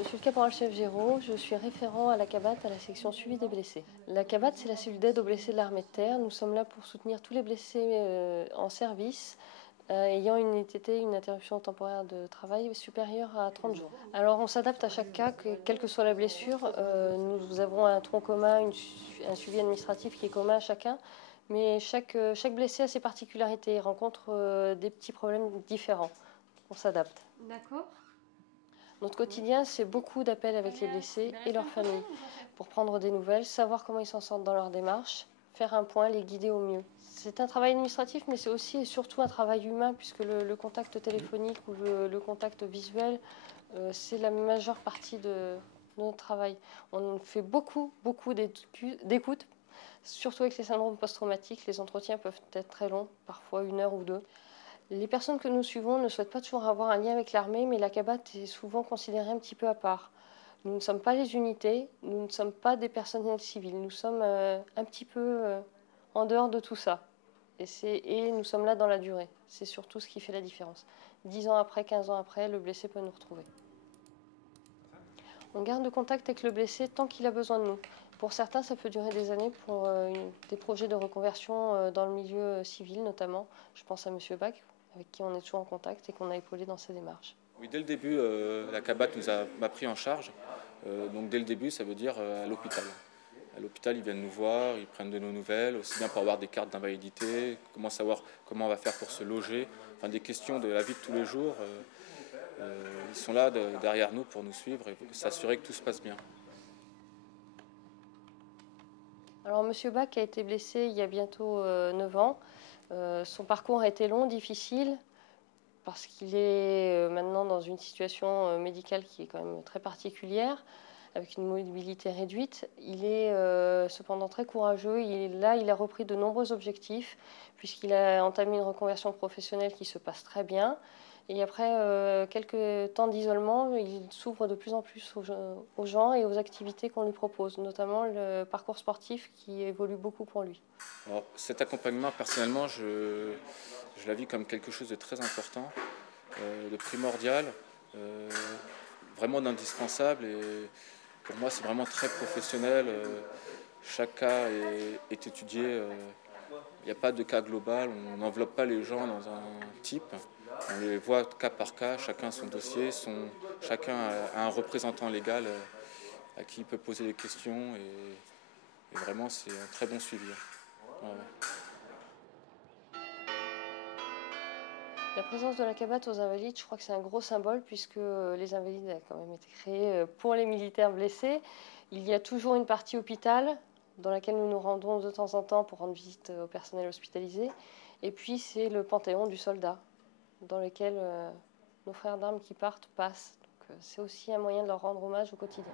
Je suis le caporal-chef Géraud, je suis référent à la CABAT, à la section suivi des blessés. La CABAT, c'est la cellule d'aide aux blessés de l'armée de terre. Nous sommes là pour soutenir tous les blessés en service, ayant une ITT, une interruption temporaire de travail supérieure à 30 jours. Alors on s'adapte à chaque cas, quelle que soit la blessure. Nous avons un tronc commun, un suivi administratif qui est commun à chacun, mais chaque blessé a ses particularités, il rencontre des petits problèmes différents. On s'adapte. D'accord. Notre quotidien, c'est beaucoup d'appels avec les blessés et leurs familles pour prendre des nouvelles, savoir comment ils s'en sortent dans leur démarche, faire un point, les guider au mieux. C'est un travail administratif, mais c'est aussi et surtout un travail humain, puisque le contact téléphonique ou le contact visuel, c'est la majeure partie de notre travail. On fait beaucoup d'écoute, surtout avec les syndromes post-traumatiques. Les entretiens peuvent être très longs, parfois 1 heure ou 2. Les personnes que nous suivons ne souhaitent pas toujours avoir un lien avec l'armée, mais la CABAT est souvent considérée un petit peu à part. Nous ne sommes pas les unités, nous ne sommes pas des personnels civils, nous sommes un petit peu en dehors de tout ça. Et nous sommes là dans la durée. C'est surtout ce qui fait la différence. 10 ans après, 15 ans après, le blessé peut nous retrouver. On garde contact avec le blessé tant qu'il a besoin de nous. Pour certains, ça peut durer des années pour des projets de reconversion dans le milieu civil notamment. Je pense à Monsieur Bach, avec qui on est toujours en contact et qu'on a épaulé dans ses démarches. Oui, dès le début, la CABAT m'a pris en charge. Donc dès le début, ça veut dire à l'hôpital. À l'hôpital, ils viennent nous voir, ils prennent de nos nouvelles, aussi bien pour avoir des cartes d'invalidité, comment savoir comment on va faire pour se loger, enfin des questions de la vie de tous les jours. Ils sont là derrière nous pour nous suivre et s'assurer que tout se passe bien. Alors Monsieur Bach a été blessé il y a bientôt 9 ans. Son parcours a été long, difficile, parce qu'il est maintenant dans une situation médicale qui est quand même très particulière, avec une mobilité réduite. Il est cependant très courageux. Il a repris de nombreux objectifs, puisqu'il a entamé une reconversion professionnelle qui se passe très bien. Et après quelques temps d'isolement, il s'ouvre de plus en plus aux gens et aux activités qu'on lui propose, notamment le parcours sportif qui évolue beaucoup pour lui. Alors, cet accompagnement, personnellement, je la vis comme quelque chose de très important, de primordial, vraiment d'indispensable. Et pour moi, c'est vraiment très professionnel. Chaque cas est étudié. Il n'y a pas de cas global. On n'enveloppe pas les gens dans un type. On les voit cas par cas. Chacun a son dossier. Chacun a un représentant légal à qui il peut poser des questions. Et vraiment, c'est un très bon suivi. Ouais. La présence de la CABAT aux Invalides, je crois que c'est un gros symbole, puisque les Invalides ont quand même été créés pour les militaires blessés. Il y a toujours une partie hôpital, dans laquelle nous nous rendons de temps en temps pour rendre visite au personnel hospitalisé. Et puis c'est le panthéon du soldat, dans lequel nos frères d'armes qui partent passent. Donc c'est aussi un moyen de leur rendre hommage au quotidien.